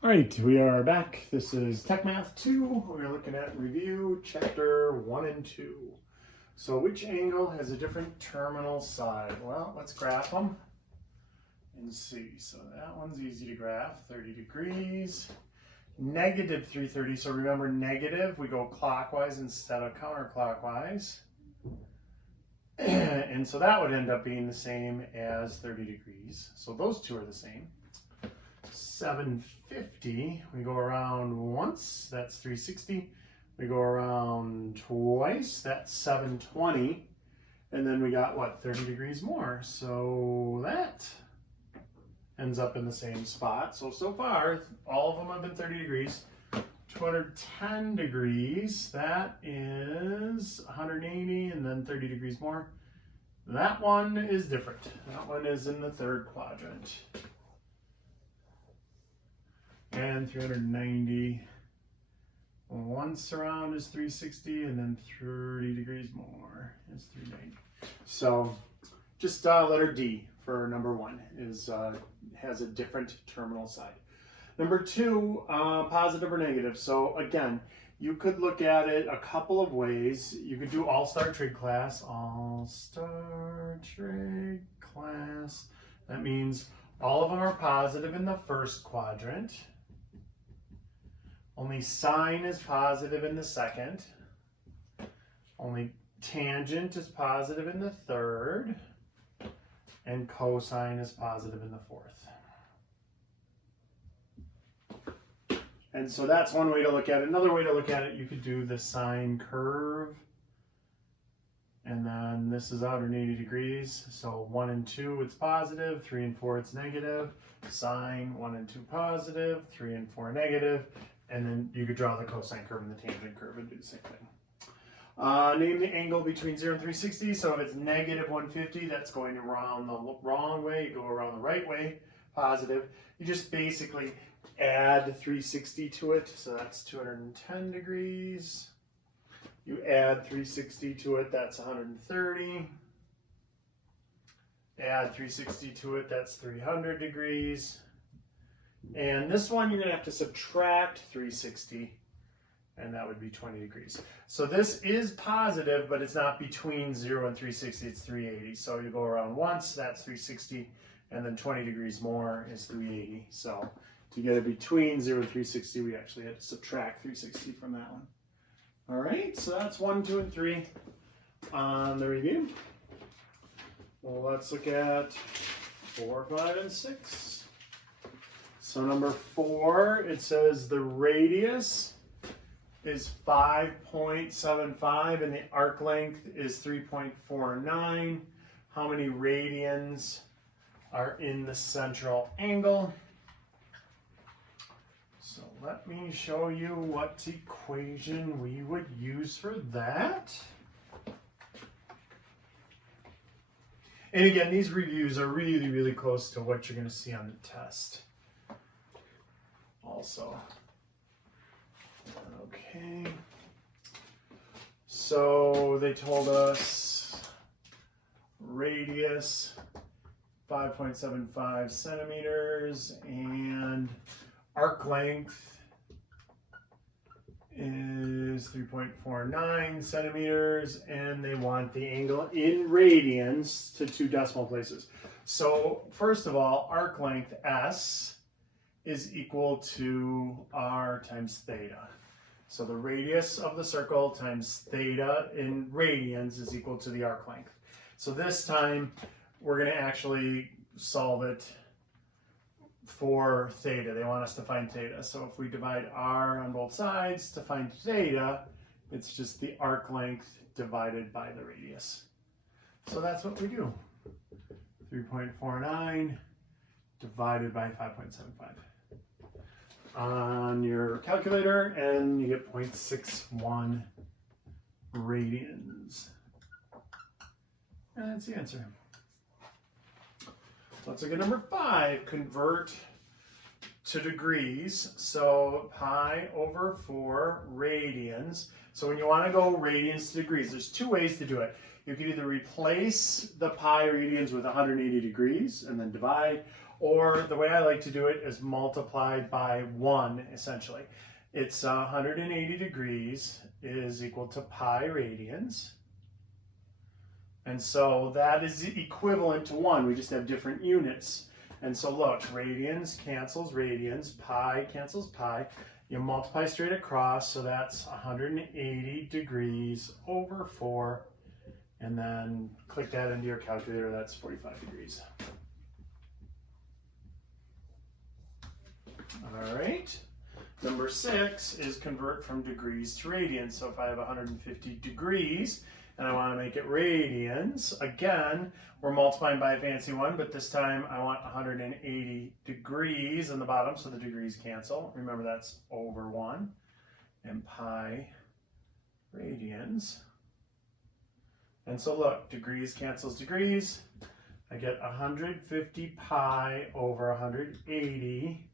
All right, we are back. This is Techmath2. We're looking at review chapter 1 and 2. So which angle has a different terminal side? Well, let's graph them and see. So that one's easy to graph, 30 degrees. Negative 330, so remember negative, we go clockwise instead of counterclockwise. And so that would end up being the same as 30 degrees. So those two are the same. 750, we go around once, that's 360. We go around twice, that's 720. And then we got, what, 30 degrees more. So that ends up in the same spot. So far, all of them have been 30 degrees. 210 degrees, that is 180, and then 30 degrees more. That one is different. That one is in the third quadrant. And 390, once around is 360, and then 30 degrees more is 390. So just letter D for number 1 is has a different terminal side. Number 2, positive or negative. So again, you could look at it a couple of ways. You could do all-star trig class. All-star trig class. That means all of them are positive in the first quadrant. Only sine is positive in the second. Only tangent is positive in the third. And cosine is positive in the fourth. And so that's one way to look at it. Another way to look at it, you could do the sine curve. And then this is 180 degrees. So 1 and 2, it's positive. 3 and 4, it's negative. Sine 1 and 2 positive. 3 and 4 negative. And then you could draw the cosine curve and the tangent curve and do the same thing. Name the angle between 0 and 360. So if it's negative 150, that's going around the wrong way. You go around the right way, positive. You just basically add 360 to it. So that's 210 degrees. You add 360 to it, that's 130. Add 360 to it, that's 300 degrees. And this one, you're going to have to subtract 360, and that would be 20 degrees. So this is positive, but it's not between 0 and 360, it's 380. So you go around once, that's 360, and then 20 degrees more is 380. So to get it between 0 and 360, we actually had to subtract 360 from that one. All right, so that's 1, 2, and 3 on the review. Well, let's look at 4, 5, and 6. So number 4, it says the radius is 5.75 and the arc length is 3.49. How many radians are in the central angle? So let me show you what equation we would use for that. And again, these reviews are really, really close to what you're going to see on the test. Also. Okay. So they told us radius 5.75 centimeters and arc length is 3.49 centimeters, and they want the angle in radians to 2 decimal places. So first of all, arc length S is equal to R times theta. So the radius of the circle times theta in radians is equal to the arc length. So this time we're going to actually solve it for theta. They want us to find theta. So if we divide R on both sides to find theta, it's just the arc length divided by the radius. So that's what we do. 3.49 divided by 5.75 on your calculator, and you get 0.61 radians. And that's the answer. Let's look at number 5. Convert to degrees. So pi over 4 radians. So when you want to go radians to degrees, there's 2 ways to do it. You can either replace the pi radians with 180 degrees and then divide, Or the way I like to do it is multiplied by 1, essentially. It's 180 degrees is equal to pi radians. And so that is equivalent to 1. We just have different units. And so look, radians cancels radians, pi cancels pi. You multiply straight across, so that's 180 degrees over 4. And then click that into your calculator, that's 45 degrees. All right. Number 6 is convert from degrees to radians. So if I have 150 degrees and I want to make it radians, again, we're multiplying by a fancy one, but this time I want 180 degrees in the bottom, so the degrees cancel. Remember that's over 1. And pi radians. And so look, degrees cancels degrees. I get 150 pi over 180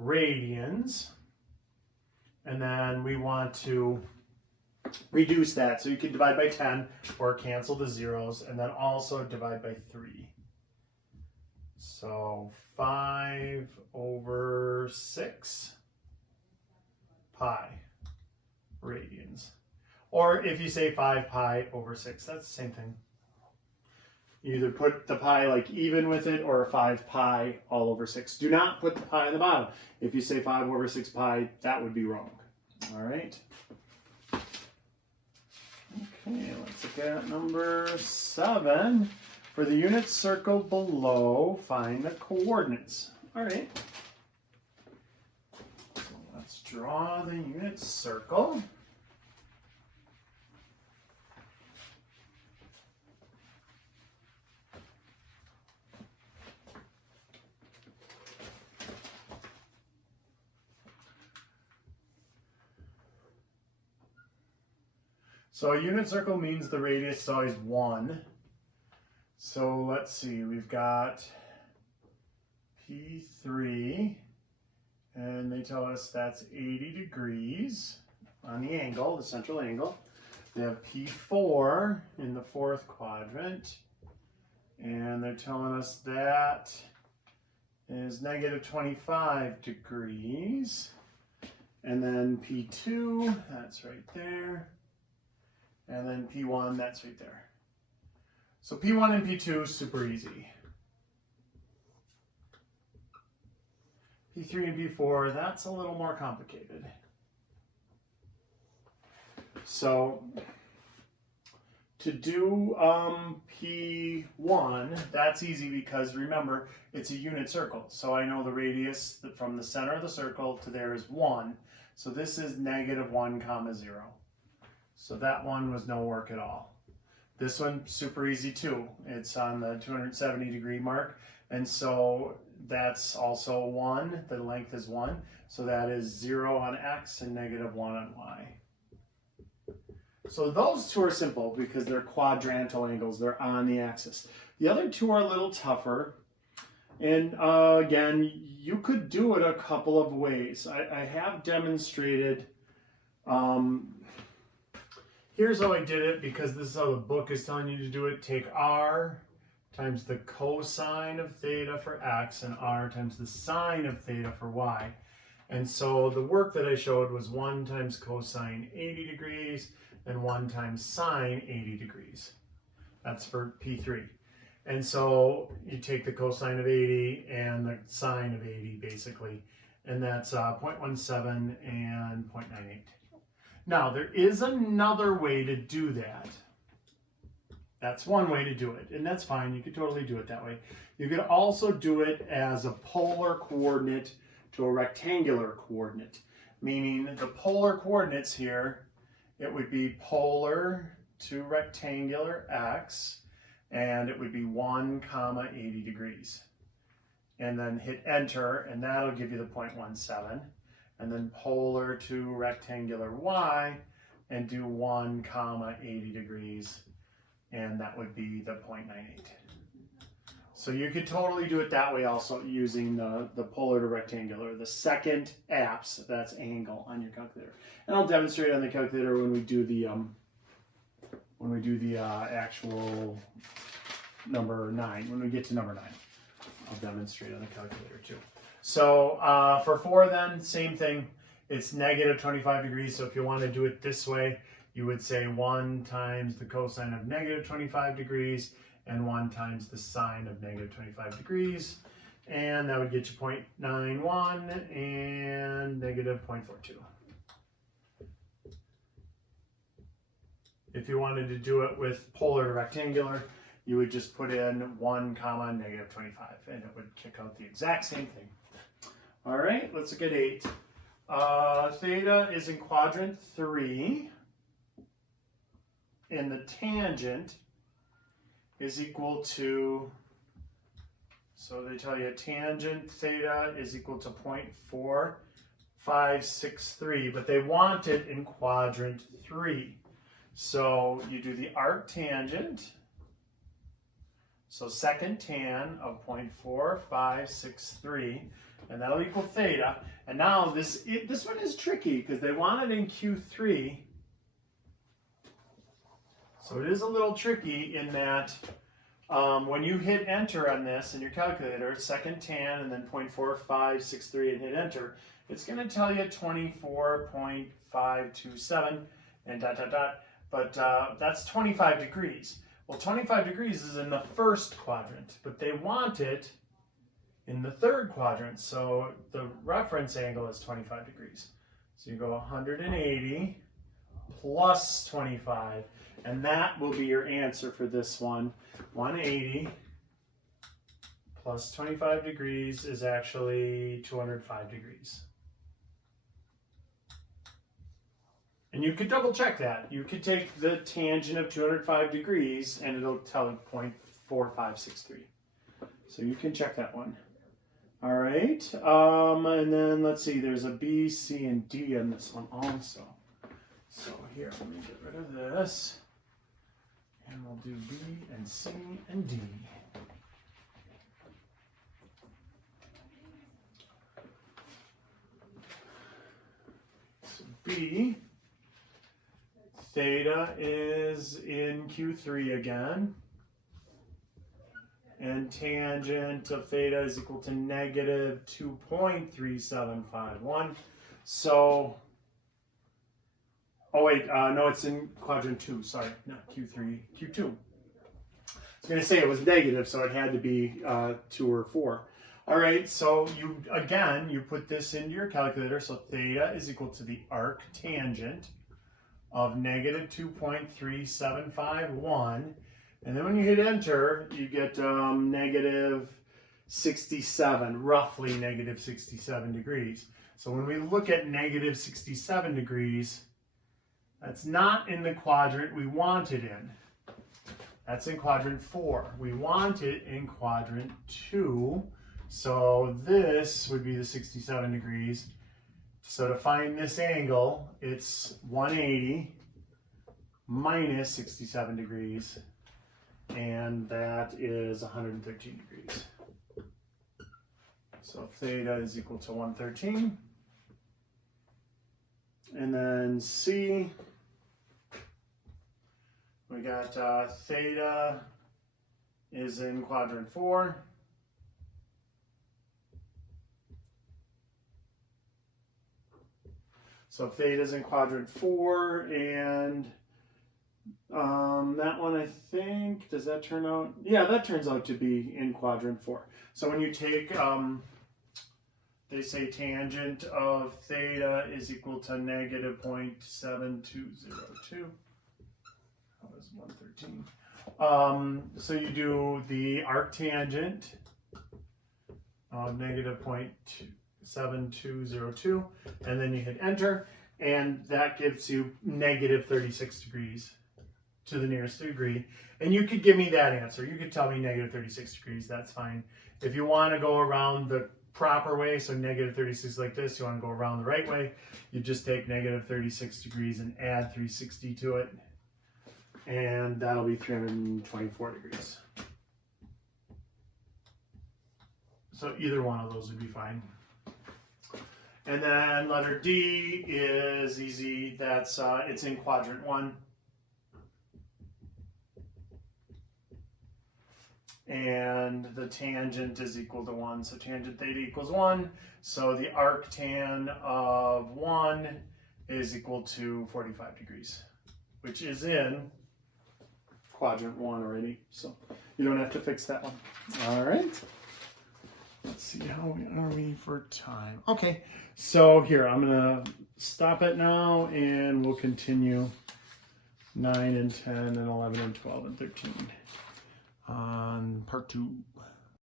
radians. And then we want to reduce that. So you can divide by 10 or cancel the zeros, and then also divide by 3. So 5 over 6 pi radians. Or if you say 5 pi over 6, that's the same thing. You either put the pi like even with it or 5 pi all over 6. Do not put the pi in the bottom. If you say 5 over 6 pi, that would be wrong. All right. Okay, let's look at number 7. For the unit circle below, find the coordinates. All right. So let's draw the unit circle. So a unit circle means the radius is always 1. So let's see, we've got P3, and they tell us that's 80 degrees on the angle, the central angle. They have P4 in the 4th quadrant, and they're telling us that is negative 25 degrees. And then P2, that's right there. And then P1, that's right there. So P1 and P2 is super easy. P3 and P4, that's a little more complicated. So to do P1, that's easy because remember, it's a unit circle. So I know the radius from the center of the circle to there is 1. So this is negative 1 comma 0. So that one was no work at all. This one, super easy too. It's on the 270 degree mark. And so that's also 1. The length is 1. So that is 0 on x and negative 1 on y. So those two are simple because they're quadrantal angles. They're on the axis. The other two are a little tougher. And again, you could do it a couple of ways. I have demonstrated here's how I did it because this is how the book is telling you to do it. Take r times the cosine of theta for x and r times the sine of theta for y. And so the work that I showed was 1 times cosine 80 degrees and 1 times sine 80 degrees. That's for P3. And so you take the cosine of 80 and the sine of 80 basically. And that's 0.17 and 0.98. Now, there is another way to do that. That's one way to do it, and that's fine. You could totally do it that way. You could also do it as a polar coordinate to a rectangular coordinate, meaning the polar coordinates here, it would be polar to rectangular x, and it would be 1 comma 80 degrees. And then hit enter, and that'll give you the 0.17. And then polar to rectangular y, and do 1 comma 80 degrees, and that would be the 0.98. So you could totally do it that way also using the polar to rectangular. The second apps, that's angle on your calculator. And I'll demonstrate on the calculator when we do the actual number 9, when we get to number 9. I'll demonstrate on the calculator too. So for 4 then, same thing. It's negative 25 degrees. So if you want to do it this way, you would say 1 times the cosine of negative 25 degrees and 1 times the sine of negative 25 degrees. And that would get you 0.91 and negative 0.42. If you wanted to do it with polar to rectangular, you would just put in 1 comma negative 25 and it would kick out the exact same thing. All right, let's look at 8. Theta is in quadrant 3 and the tangent is equal to, so they tell you tangent theta is equal to 0.4563, but they want it in quadrant 3. So you do the arc tangent, so second tan of 0.4563, and that'll equal theta. And now this one is tricky because they want it in Q3. So it is a little tricky in that when you hit enter on this in your calculator, second tan and then 0.4563 and hit enter, it's going to tell you 24.527 and dot, dot, dot. But that's 25 degrees. Well, 25 degrees is in the first quadrant, but they want it in the third quadrant. So the reference angle is 25 degrees. So you go 180 plus 25, and that will be your answer for this one. 180 plus 25 degrees is actually 205 degrees. And you could double check that. You could take the tangent of 205 degrees and it'll tell you 0.4563. So you can check that one. All right, and then let's see, there's a B, C, and D on this one also. So here, let me get rid of this. And we'll do B and C and D. So B, theta is in Q3 again. And tangent of theta is equal to negative 2.3751. So, oh wait, no, it's in quadrant 2, sorry, not Q3, Q2. I was going to say it was negative, so it had to be 2 or 4. All right, so you put this into your calculator, so theta is equal to the arc tangent of negative 2.3751. And then when you hit enter, you get negative 67, roughly negative 67 degrees. So when we look at negative 67 degrees, that's not in the quadrant we want it in. That's in quadrant 4. We want it in quadrant 2. So this would be the 67 degrees. So to find this angle, it's 180 minus 67 degrees. And that is 113 degrees. So theta is equal to 113. And then C, we got theta is in quadrant 4. So theta is in quadrant 4, and that one, I think, does that turn out? Yeah, that turns out to be in quadrant 4. So when you take, they say tangent of theta is equal to negative 0.7202. That was 113. So you do the arc tangent of negative 0.7202, and then you hit enter, and that gives you negative 36 degrees to the nearest degree. And you could give me that answer. You could tell me negative 36 degrees, that's fine. If you want to go around the proper way, so negative 36 like this, you want to go around the right way, you just take negative 36 degrees and add 360 to it, and that'll be 324 degrees. So either one of those would be fine. And then letter D is easy. That's it's in quadrant 1. and the tangent is equal to 1. So tangent theta equals 1. So the arctan of 1 is equal to 45 degrees, which is in quadrant 1 already. So you don't have to fix that one. All right. Let's see, how are we for time? Okay, so here, I'm going to stop it now, and we'll continue 9 and 10 and 11 and 12 and 13 on part 2.